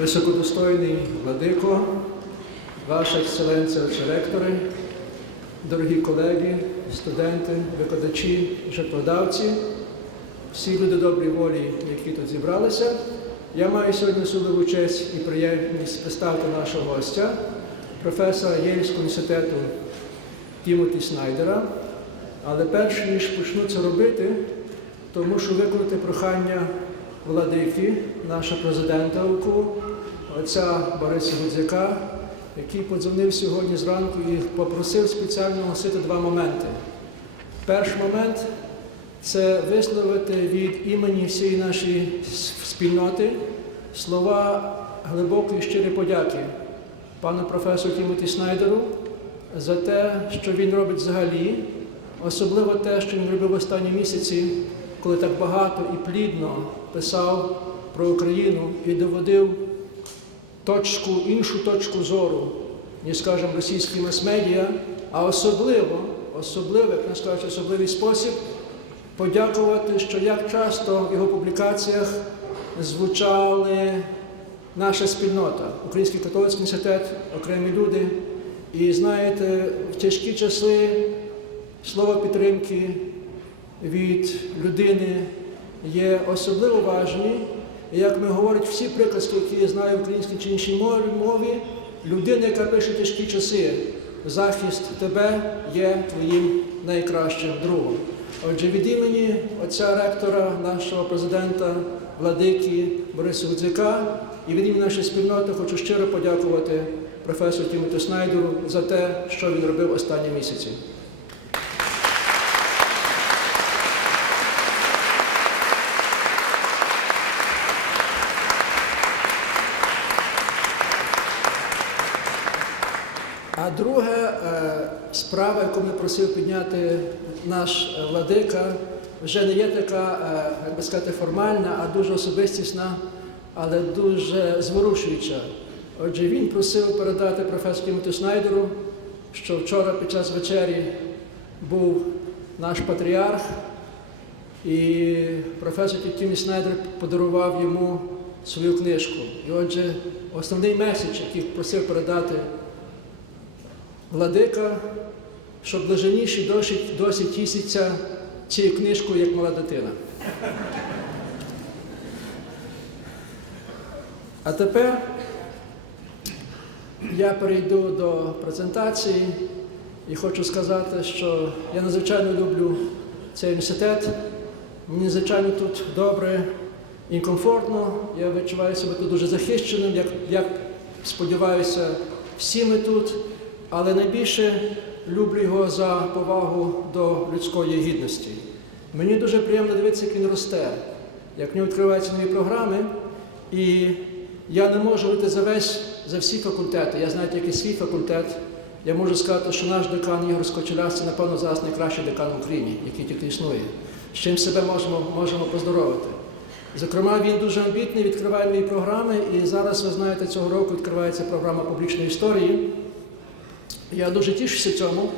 Високодостойний владико, Ваша Екселенція ректори, дорогі колеги, студенти, викладачі, жертводавці, всі люди доброї волі, які тут зібралися. Я маю сьогодні особливу честь і приємність представити нашого гостя, професора Єльського університету Тімоті Снайдера. Але перш ніж почну це робити, то мушу виконати прохання владики, нашого президента року, отця Бориса Гудзяка, який подзвонив сьогодні зранку і попросив спеціально оголосити два моменти. Перший момент – це висловити від імені всієї нашої спільноти слова глибокої щирої подяки пану професору Тімоті Снайдеру за те, що він робить взагалі, особливо те, що він робив в останні місяці, коли так багато і плідно писав про Україну і доводив іншу точку зору, ніж, скажімо, російські мас-медіа, а особливо, як нас кажуть, особливий спосіб подякувати, що як часто в його публікаціях звучали наша спільнота, Український католицький університет, окремі люди. І знаєте, в тяжкі часи слова підтримки від людини є особливо важні. І як ми говорять всі приказки, які я знаю в українській чи іншій мові, людина, яка пише тяжкі часи, захист тебе є твоїм найкращим другом. Отже, від імені отця ректора, нашого президента, владики Бориса Гудзяка і від імені нашої спільноти хочу щиро подякувати професору Тімоті Снайдеру за те, що він робив останні місяці. А друга справа, яку ми просив підняти наш владика, вже не є така, як би сказати, формальна, а дуже особистісна, але дуже зворушуюча. Отже, він просив передати професору Тімоті Снайдеру, що вчора під час вечері був наш патріарх, і професор Тімоті Снайдер подарував йому свою книжку. І отже, основний меседж, який просив передати владика, що блаженніші досі тішаться цією книжкою, як мала дитина. А тепер я перейду до презентації і хочу сказати, що я надзвичайно люблю цей університет. Мені, звичайно, тут добре і комфортно. Я відчуваю себе тут дуже захищеним, як сподіваюся, всі ми тут. Але найбільше люблю його за повагу до людської гідності. Мені дуже приємно дивитися, як він росте, як в нього відкриваються нові програми. І я не можу говорити за всі факультети. Я знаю тільки свій факультет. Я можу сказати, що наш декан Ігор Скочеляс – це, напевно, зараз найкращий декан в Україні, який тільки існує. З чим себе можемо поздоровити. Зокрема, він дуже амбітний, відкриває нові програми. І зараз, ви знаєте, цього року відкривається програма публічної історії. Я дуже тішуся цьому.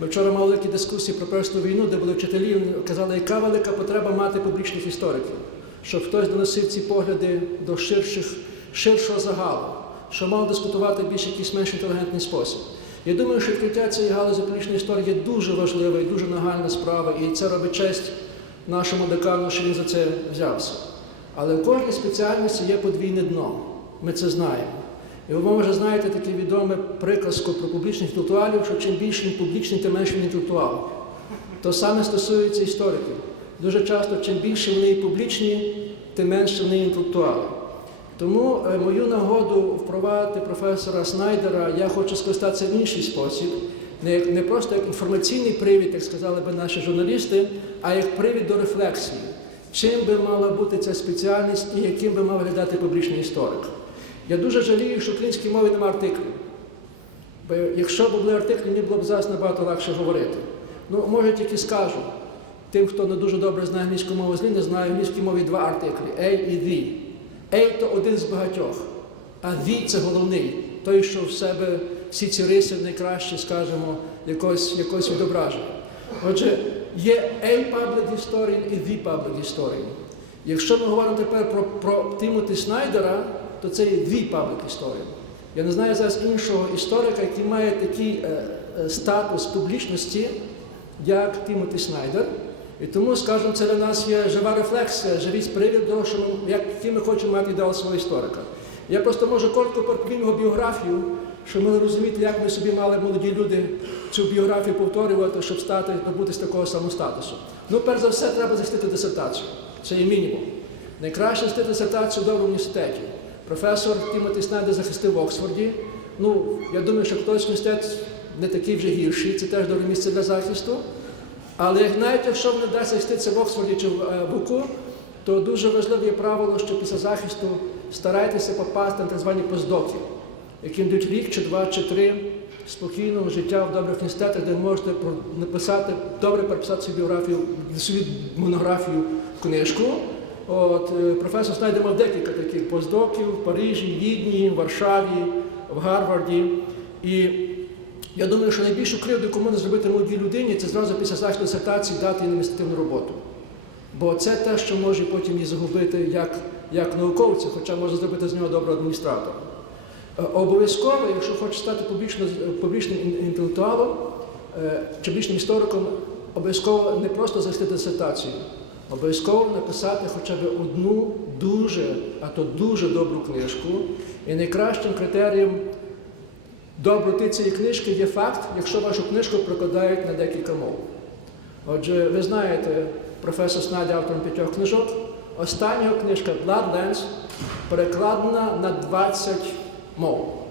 Ми вчора мали великі дискусії про Першу війну, де були вчителі, вони казали, яка велика потреба мати публічних істориків, щоб хтось доносив ці погляди до ширшого загалу, що мав дискутувати в більш якийсь менш інтелігентний спосіб. Я думаю, що відкриття цієї галузі публічної історії є дуже важлива і дуже нагальна справа, і це робить честь нашому декану, що він за це взявся. Але в кожній спеціальності є подвійне дно, ми це знаємо. І ви, може, знаєте таке відоме приказку про публічних інтелектуалів, що чим більше він публічний, тим менше він інтелектуал. То саме стосується істориків. Дуже часто, чим більше вони публічні, тим менше вони інтелектуали. Тому мою нагоду впровадити професора Снайдера я хочу скористатися в інший спосіб. Не просто як інформаційний привід, як сказали би наші журналісти, а як привід до рефлексії. Чим би мала бути ця спеціальність і яким би мав виглядати публічний історик. Я дуже жалію, що в українській мові немає артиклів. Бо якщо б були артиклі, мені було б зараз набагато легше говорити. Ну, може, тільки скажу. Тим, хто не дуже добре знає англійську мову, не знає в англійській мові два артиклі – A і the. A – то один з багатьох, а the – це головний. Той, що в себе всі ці риси найкраще, скажімо, якось відображує. Отже, є A public historian і the public historian. Якщо ми говоримо тепер про Тімоті Снайдера, то це є the public historian. Я не знаю зараз іншого історика, який має такий статус публічності, як Тімоті Снайдер. І тому, скажімо, це для нас є жива рефлексія, живий привід того, що який ми хочемо мати ідеал свого історика. Я просто можу коротко переповім його біографію, щоб ми розуміти, як ми собі мали молоді люди цю біографію повторювати, щоб добутися такого самого статусу. Ну, перш за все, треба захистити дисертацію. Це є мінімум. Найкраще захистити дисертацію в доброму університеті. Професор Тімоті Снайдер захистив в Оксфорді. Ну, я думаю, що католицький університет не такий вже гірший, це теж добре місце для захисту. Але навіть якщо не вдасться захиститися в Оксфорді чи в УКУ, то дуже важливе є правило, що після захисту старайтеся попасти на так звані постдоки, яким дають рік, чи два, чи три спокійного життя в добрих університетах, де можете написати, добре переписати свою біографію, свою монографію, книжку. Професор Снайдер мав декілька таких постдоків в Парижі, Відні, в Варшаві, в Гарварді. І я думаю, що найбільшу кривду, яку можна зробити молодій людині, це зразу після захисту дисертації дати їй адміністративну роботу. Бо це те, що може потім її загубити як науковця, хоча може зробити з нього доброго адміністратора. Обов'язково, якщо хочеш стати публічним інтелектуалом чи публічним істориком, обов'язково не просто захистити дисертацію, обов'язково написати хоча б одну дуже, а то дуже добру книжку. І найкращим критерієм доброти цієї книжки є факт, якщо вашу книжку прикладають на декілька мов. Отже, ви знаєте, професор Снайдер автором 5 книжок. Остання книжка «Bloodlands» перекладена на 20 мов.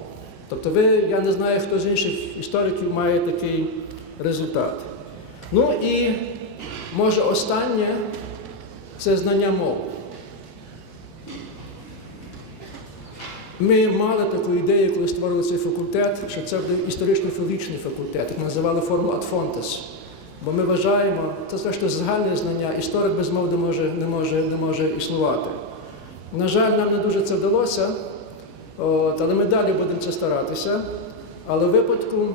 Тобто я не знаю, хто з інших істориків має такий результат. Ну і, може, останнє – це знання мов. Ми мали таку ідею, коли створили цей факультет, що це буде історично-філологічний факультет, як називали форму «ad fontes». Бо ми вважаємо, це зрештою загальне знання, історик без мов не може існувати. На жаль, нам не дуже це вдалося, але ми далі будемо це старатися. Але в випадку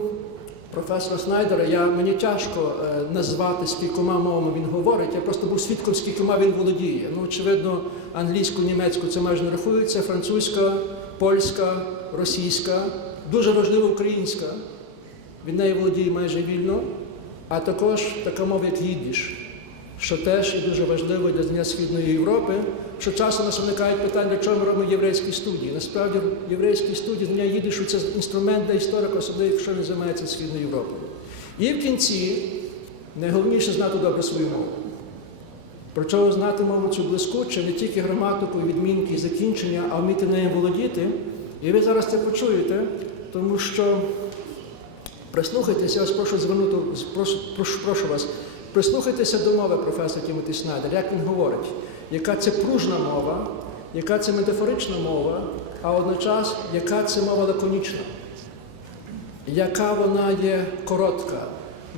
професора Снайдера мені тяжко назвати, скількома мовами він говорить, я просто був свідком, скількома він володіє. Ну, очевидно, англійську, німецьку це майже не рахується, французька, польська, російська, дуже важлива українська, він нею володіє майже вільно, а також така мова, як їдиш, що теж є дуже важливо для знання Східної Європи, що часом нас виникають питання, для чого ми робимо єврейські студії. Насправді, єврейські студії, знання їдишу – це інструмент для історика, особливо, якщо він займається Східною Європою. І в кінці, найголовніше знати добре свою мову. Причому знати мову цю блискуче, не тільки граматику, відмінки і закінчення, а вміти нею володіти. І ви зараз це почуєте, тому що прислухайтеся, я вас прошу вас, прислухайтеся до мови професора Тімоті Снайдера, як він говорить, яка це пружна мова, яка це метафорична мова, а одночасно, яка це мова лаконічна, яка вона є коротка.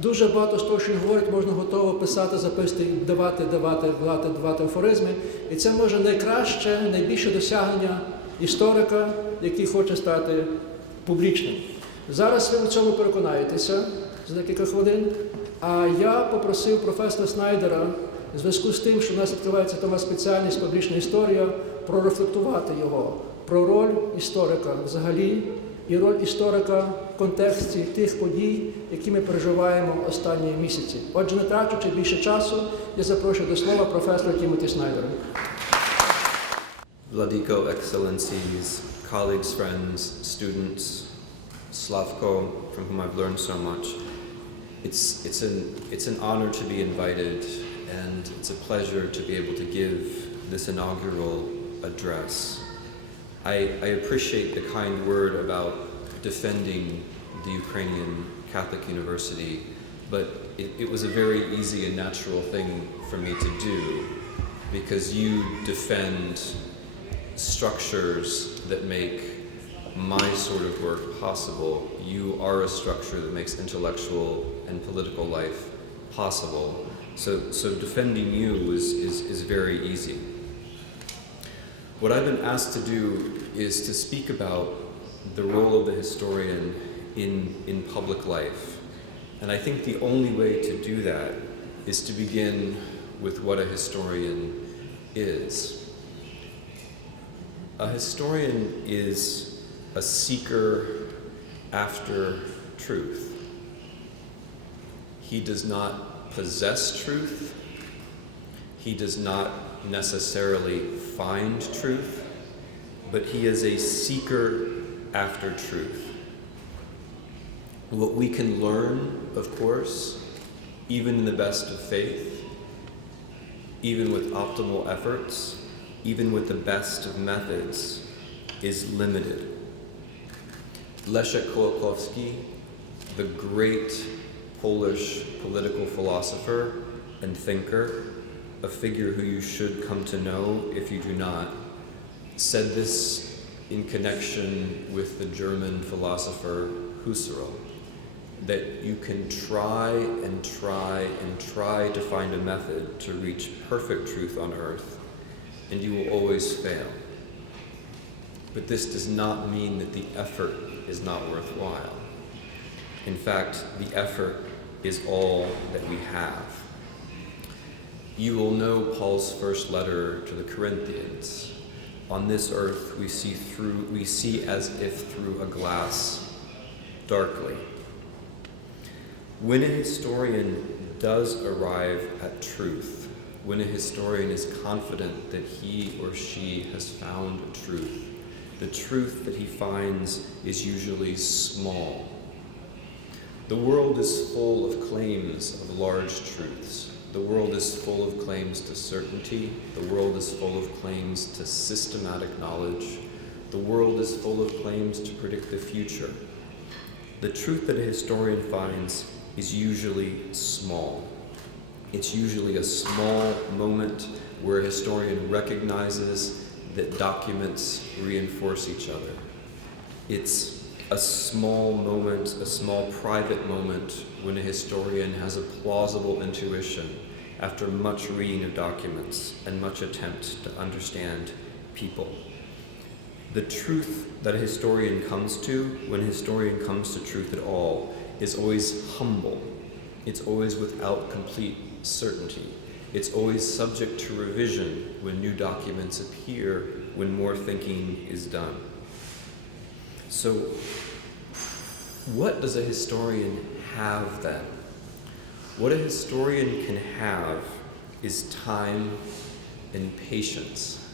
Дуже багато з того, що він говорить, можна готово писати, записати, давати афоризми. І це може найкраще, найбільше досягнення історика, який хоче стати публічним. Зараз ви в цьому переконаєтеся за декілька хвилин. А я попросив професора Снайдера, в зв'язку з тим, що в нас відкривається там спеціальність публічна історія, прорефлектувати його, про роль історика взагалі і роль історика в контексті тих подій, які ми переживаємо останні місяці. Отже, не трачучи більше часу, я запрошую до слова професора Тімоті Снайдера. Vladiko, Excellencies, colleagues, friends, students, Slavko, from whom I've learned so much. It's an honor to be invited, and it's a pleasure to be able to give this inaugural address. I appreciate the kind word about defending the Ukrainian Catholic University, but it was a very easy and natural thing for me to do, because you defend structures that make my sort of work possible. You are a structure that makes intellectual and political life possible. So defending you is very easy. What I've been asked to do is to speak about the role of the historian in public life. And I think the only way to do that is to begin with what a historian is. A historian is a seeker after truth. He does not possess truth. He does not necessarily find truth, but he is a seeker after truth. What we can learn, of course, even in the best of faith, even with optimal efforts, even with the best of methods, is limited. Leszek Kołakowski, the great Polish political philosopher and thinker, a figure who you should come to know if you do not, said this in connection with the German philosopher Husserl, that you can try and try and try to find a method to reach perfect truth on earth, and you will always fail. But this does not mean that the effort is not worthwhile. In fact, the effort is all that we have. You will know Paul's first letter to the Corinthians. On this earth we see as if through a glass, darkly. When a historian does arrive at truth, when a historian is confident that he or she has found truth, the truth that he finds is usually small. The world is full of claims of large truths. The world is full of claims to certainty. The world is full of claims to systematic knowledge. The world is full of claims to predict the future. The truth that a historian finds is usually small. It's usually a small moment where a historian recognizes that documents reinforce each other. It's a small moment, a small private moment when a historian has a plausible intuition after much reading of documents and much attempt to understand people. The truth that a historian comes to, when a historian comes to truth at all, is always humble. It's always without complete certainty. It's always subject to revision when new documents appear, when more thinking is done. So, what does a historian have then? What a historian can have is time and patience.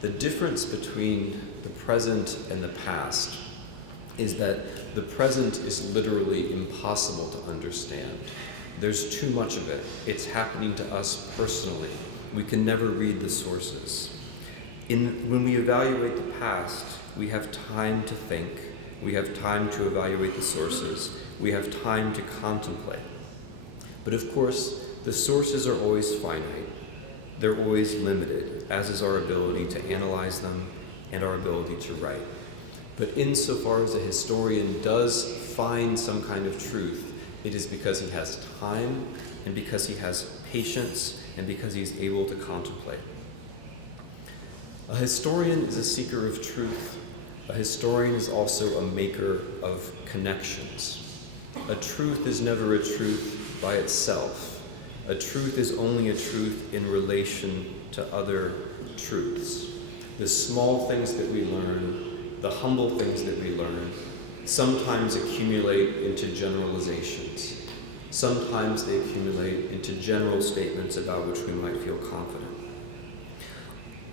The difference between the present and the past is that the present is literally impossible to understand. There's too much of it. It's happening to us personally. We can never read the sources. When we evaluate the past, we have time to think. We have time to evaluate the sources. We have time to contemplate. But of course, the sources are always finite. They're always limited, as is our ability to analyze them and our ability to write. But insofar as a historian does find some kind of truth, it is because he has time and because he has patience and because he's able to contemplate. A historian is a seeker of truth. A historian is also a maker of connections. A truth is never a truth by itself. A truth is only a truth in relation to other truths. The small things that we learn, the humble things that we learn, sometimes accumulate into generalizations. Sometimes they accumulate into general statements about which we might feel confident.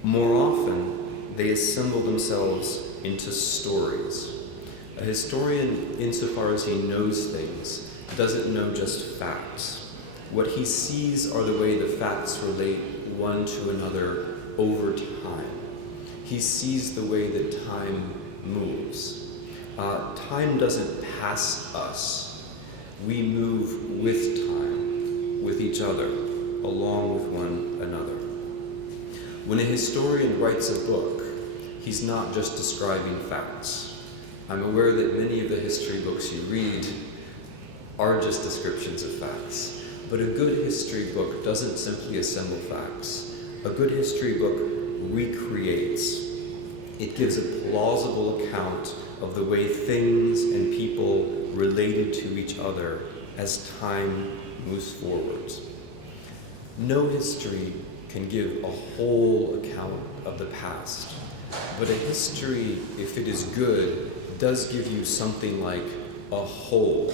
More often, they assemble themselves into stories. A historian, insofar as he knows things, doesn't know just facts. What he sees are the way the facts relate one to another over time. He sees the way that time moves. Time doesn't pass us. We move with time, with each other, along with one another. When a historian writes a book, he's not just describing facts. I'm aware that many of the history books you read are just descriptions of facts. But a good history book doesn't simply assemble facts. A good history book recreates. It gives a plausible account of the way things and people related to each other as time moves forward. No history can give a whole account of the past. But a history, if it is good, does give you something like a whole.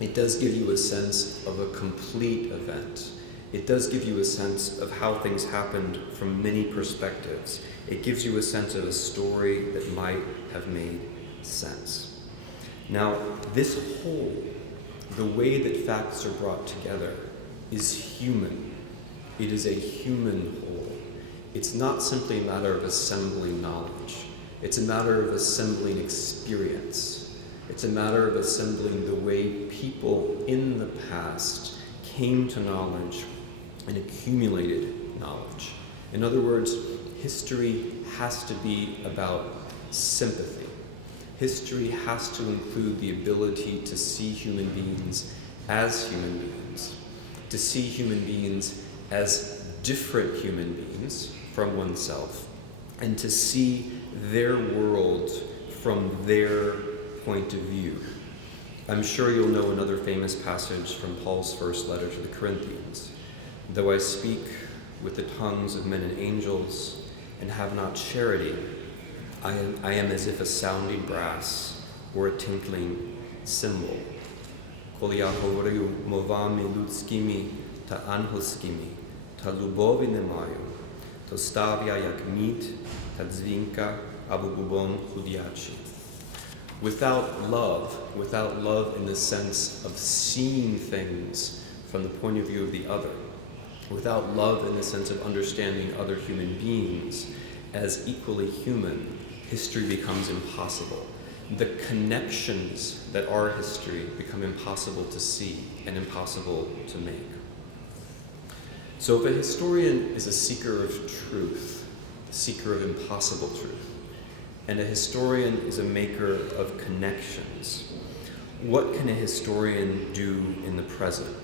It does give you a sense of a complete event. It does give you a sense of how things happened from many perspectives. It gives you a sense of a story that might have made sense. Now, this whole, the way that facts are brought together, is human. It is a human whole. It's not simply a matter of assembling knowledge. It's a matter of assembling experience. It's a matter of assembling the way people in the past came to knowledge and accumulated knowledge. In other words, history has to be about sympathy. History has to include the ability to see human beings as human beings, to see human beings as different human beings from oneself, and to see their world from their point of view. I'm sure you'll know another famous passage from Paul's first letter to the Corinthians. Though I speak with the tongues of men and angels and have not charity, I am as if a sounding brass or a tinkling cymbal. Коли я говорю мовами людськими та ангельськими, та любові не маю, то став я як мід та дзвінка або бубон худячий. Without love in the sense of seeing things from the point of view of the other, without love in the sense of understanding other human beings as equally human, history becomes impossible. The connections that are history become impossible to see and impossible to make. So if a historian is a seeker of truth, a seeker of impossible truth, and a historian is a maker of connections, what can a historian do in the present?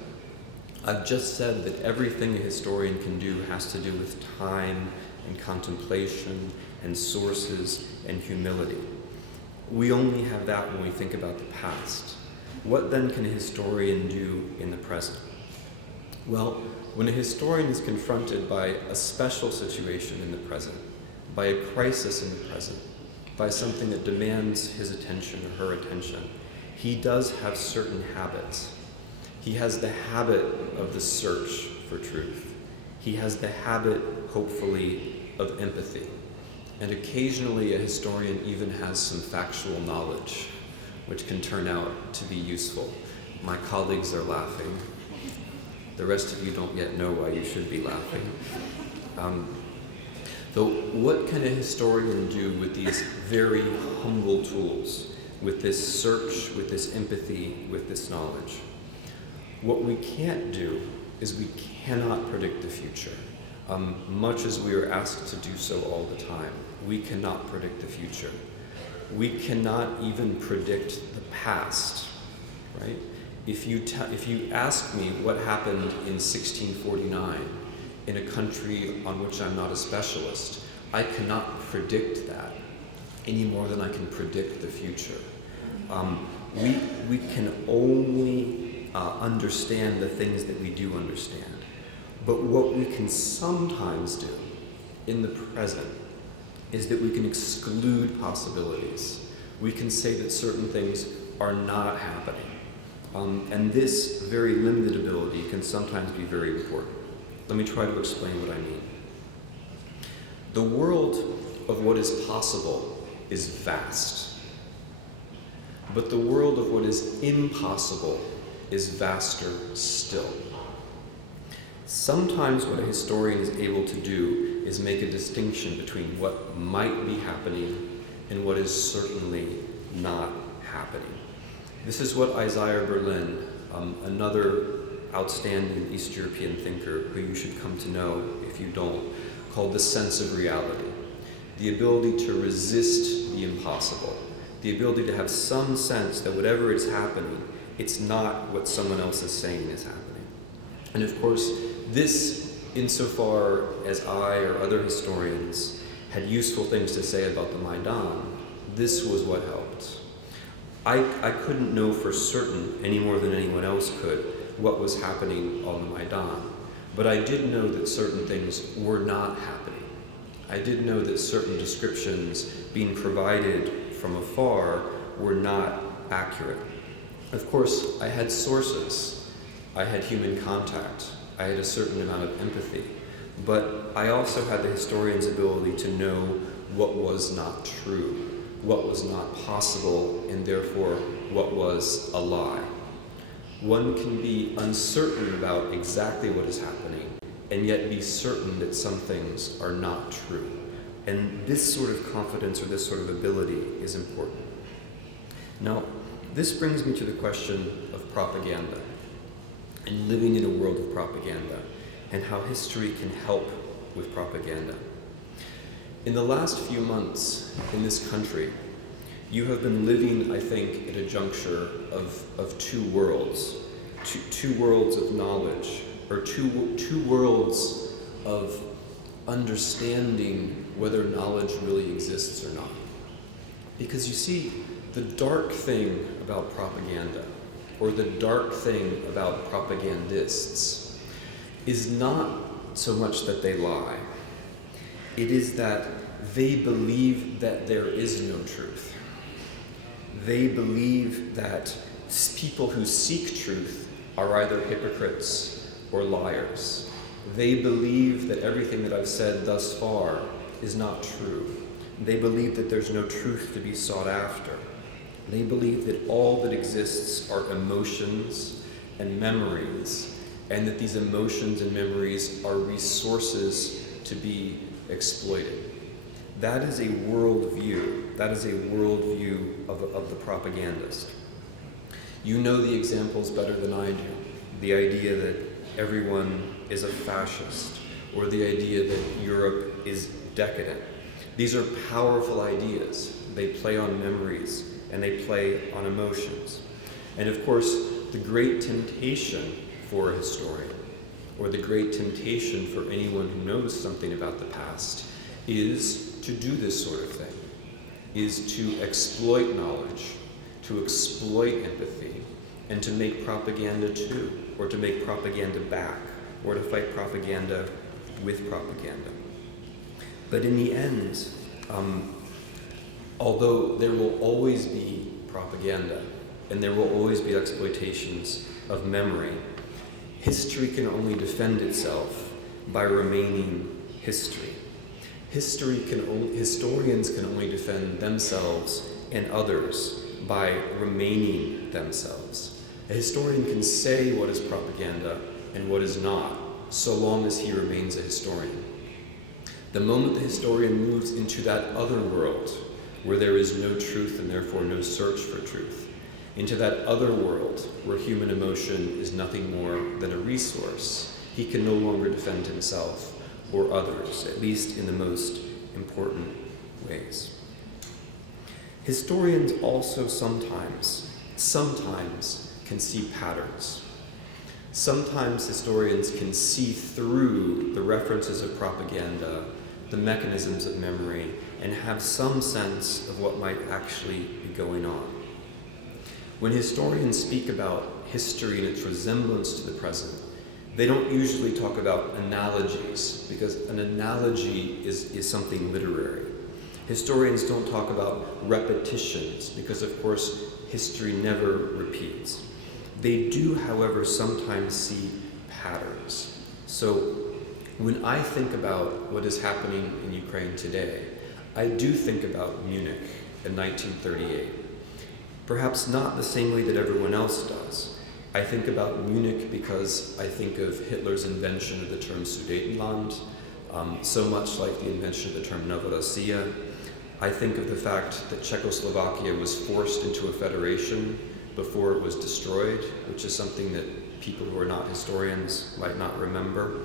I've just said that everything a historian can do has to do with time and contemplation and sources and humility. We only have that when we think about the past. What then can a historian do in the present? Well, when a historian is confronted by a special situation in the present, by a crisis in the present, by something that demands his attention or her attention, he does have certain habits. He has the habit of the search for truth. He has the habit, hopefully, of empathy. And occasionally a historian even has some factual knowledge, which can turn out to be useful. My colleagues are laughing. The rest of you don't yet know why you should be laughing. So what can a historian do with these very humble tools, with this search, with this empathy, with this knowledge? What we can't do is we cannot predict the future. Much as we are asked to do so all the time, we cannot predict the future. We cannot even predict the past, right? If you ask me what happened in 1649 in a country on which I'm not a specialist, I cannot predict that any more than I can predict the future. We can only understand the things that we do understand. But what we can sometimes do in the present is that we can exclude possibilities. We can say that certain things are not happening. And this very limited ability can sometimes be very important. Let me try to explain what I mean. The world of what is possible is vast. But the world of what is impossible is vaster still. Sometimes what a historian is able to do is make a distinction between what might be happening and what is certainly not happening. This is what Isaiah Berlin, another outstanding East European thinker who you should come to know if you don't, called the sense of reality. The ability to resist the impossible. The ability to have some sense that whatever is happening, it's not what someone else is saying is happening. And of course, this, insofar as I or other historians had useful things to say about the Maidan, this was what helped. I couldn't know for certain, any more than anyone else could, what was happening on the Maidan. But I did know that certain things were not happening. I did know that certain descriptions being provided from afar were not accurate. Of course, I had sources, I had human contact, I had a certain amount of empathy, but I also had the historian's ability to know what was not true, what was not possible, and therefore what was a lie. One can be uncertain about exactly what is happening, and yet be certain that some things are not true. And this sort of confidence or this sort of ability is important. Now, this brings me to the question of propaganda, and living in a world of propaganda, and how history can help with propaganda. In the last few months in this country, you have been living, I think, at a juncture of two worlds, two worlds of knowledge, or two worlds of understanding whether knowledge really exists or not. Because you see, the dark thing about propaganda, or the dark thing about propagandists, is not so much that they lie. It is that they believe that there is no truth. They believe that people who seek truth are either hypocrites or liars. They believe that everything that I've said thus far is not true. They believe that there's no truth to be sought after. They believe that all that exists are emotions and memories, and that these emotions and memories are resources to be exploited. That is a worldview. That is a worldview of the propagandist. You know the examples better than I do. The idea that everyone is a fascist, or the idea that Europe is decadent. These are powerful ideas. They play on memories, and they play on emotions. And of course, the great temptation for a historian, or the great temptation for anyone who knows something about the past, is to do this sort of thing, is to exploit knowledge, to exploit empathy, and to make propaganda too, or to make propaganda back, or to fight propaganda with propaganda. But in the end, although there will always be propaganda, and there will always be exploitations of memory, history can only defend itself by remaining history. Historians can only defend themselves and others by remaining themselves. A historian can say what is propaganda and what is not, so long as he remains a historian. The moment the historian moves into that other world, where there is no truth and therefore no search for truth, into that other world where human emotion is nothing more than a resource, he can no longer defend himself or others, at least in the most important ways. Historians also sometimes can see patterns. Sometimes historians can see through the references of propaganda, the mechanisms of memory, and have some sense of what might actually be going on. When historians speak about history and its resemblance to the present, they don't usually talk about analogies, because an analogy is something literary. Historians don't talk about repetitions, because of course history never repeats. They do, however, sometimes see patterns. So when I think about what is happening in Ukraine today, I do think about Munich in 1938. Perhaps not the same way that everyone else does. I think about Munich because I think of Hitler's invention of the term Sudetenland, so much like the invention of the term Novorossiya. I think of the fact that Czechoslovakia was forced into a federation before it was destroyed, which is something that people who are not historians might not remember.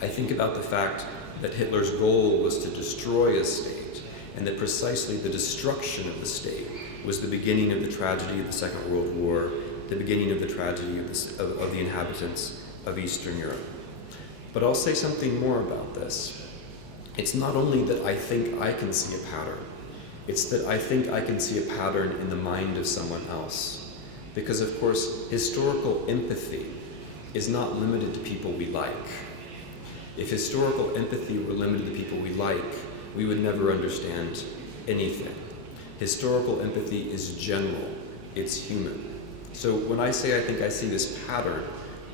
I think about the fact that Hitler's goal was to destroy a state, and that precisely the destruction of the state was the beginning of the tragedy of the Second World War, the beginning of the tragedy of the inhabitants of Eastern Europe. But I'll say something more about this. It's not only that I think I can see a pattern, it's that I think I can see a pattern in the mind of someone else. Because of course, historical empathy is not limited to people we like. If historical empathy were limited to the people we like, we would never understand anything. Historical empathy is general, it's human. So when I say I think I see this pattern,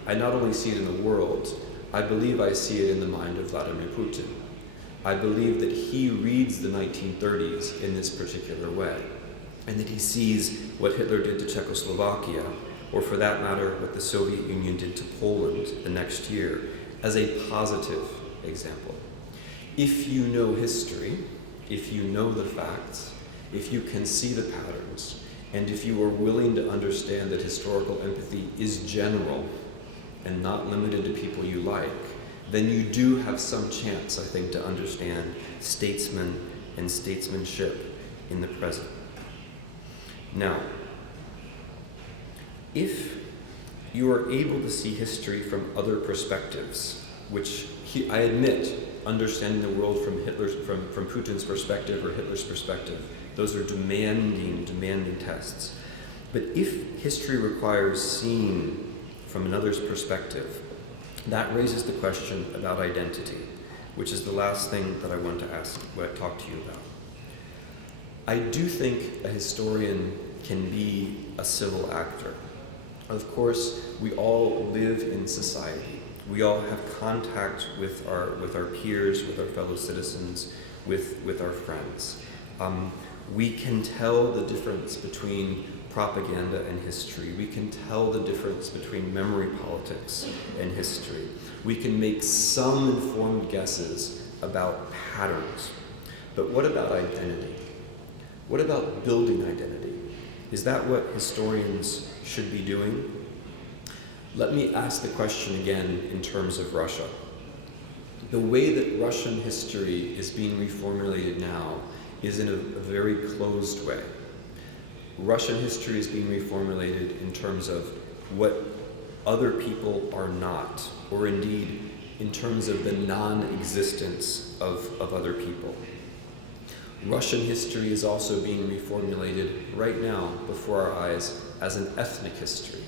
I not only see it in the world, I believe I see it in the mind of Vladimir Putin. I believe that he reads the 1930s in this particular way, and that he sees what Hitler did to Czechoslovakia, or for that matter, what the Soviet Union did to Poland the next year, as a positive example. If you know history, if you know the facts, if you can see the patterns, and if you are willing to understand that historical empathy is general and not limited to people you like, then you do have some chance, I think, to understand statesmen and statesmanship in the present. Now, if you are able to see history from other perspectives, which I admit, understanding the world from Putin's perspective or Hitler's perspective, those are demanding tests. But if history requires seeing from another's perspective, that raises the question about identity, which is the last thing that I want to talk to you about. I do think a historian can be a civil actor. Of course, we all live in society. We all have contact with our peers, with our fellow citizens, with our friends. We can tell the difference between propaganda and history. We can tell the difference between memory politics and history. We can make some informed guesses about patterns. But what about identity? What about building identity? Is that what historians should be doing? Let me ask the question again in terms of Russia. The way that Russian history is being reformulated now is in a very closed way. Russian history is being reformulated in terms of what other people are not, or indeed in terms of the non-existence of other people. Russian history is also being reformulated right now before our eyes as an ethnic history,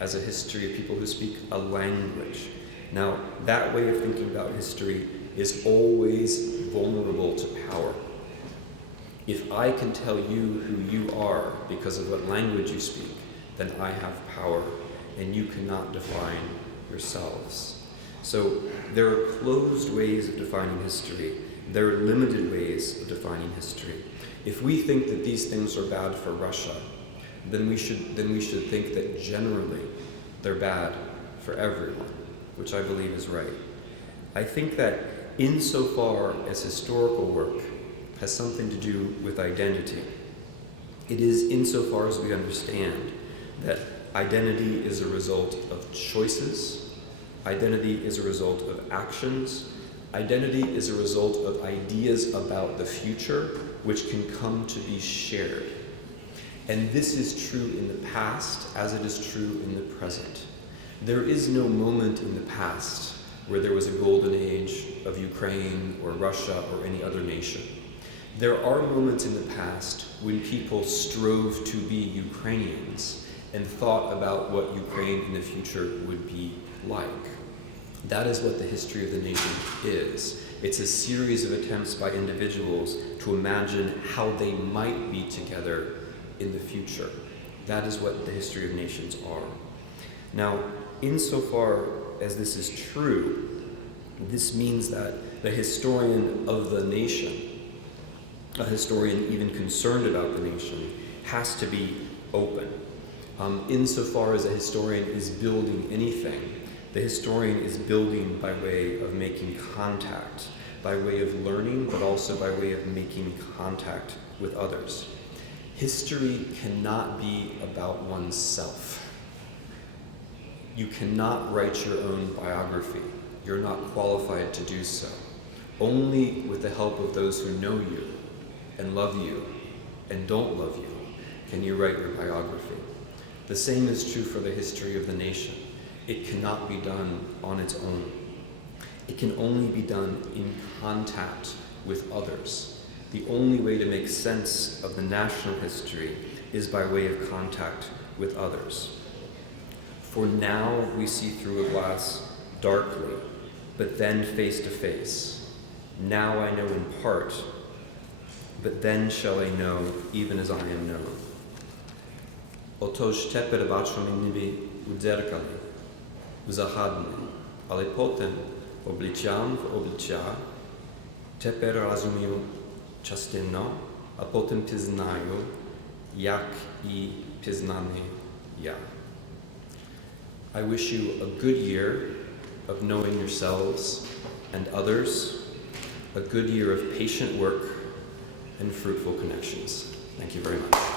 as a history of people who speak a language. Now, that way of thinking about history is always vulnerable to power. If I can tell you who you are because of what language you speak, then I have power, and you cannot define yourselves. So there are closed ways of defining history. There are limited ways of defining history. If we think that these things are bad for Russia, then we should think that generally they're bad for everyone, which I believe is right. I think that insofar as historical work has something to do with identity, it is insofar as we understand that identity is a result of choices, identity is a result of actions, identity is a result of ideas about the future which can come to be shared. And this is true in the past as it is true in the present. There is no moment in the past where there was a golden age of Ukraine or Russia or any other nation. There are moments in the past when people strove to be Ukrainians and thought about what Ukraine in the future would be like. That is what the history of the nation is. It's a series of attempts by individuals to imagine how they might be together in the future. That is what the history of nations are. Now, insofar as this is true, this means that the historian of the nation, a historian even concerned about the nation, has to be open. Insofar as a historian is building anything, the historian is building by way of making contact, by way of learning, but also by way of making contact with others. History cannot be about oneself. You cannot write your own biography. You're not qualified to do so. Only with the help of those who know you and love you and don't love you can you write your biography. The same is true for the history of the nation. It cannot be done on its own. It can only be done in contact with others. The only way to make sense of the national history is by way of contact with others. For now, we see through a glass darkly, but then face to face. Now I know in part, but then shall I know even as I am known. Отож тепер бачу ніби у дзеркалі, в загадне, але потім обличчям в обличчя, тепер розумію частинно, а потім пізнаю, як і пізнаний я. I wish you a good year of knowing yourselves and others, a good year of patient work and fruitful connections. Thank you very much.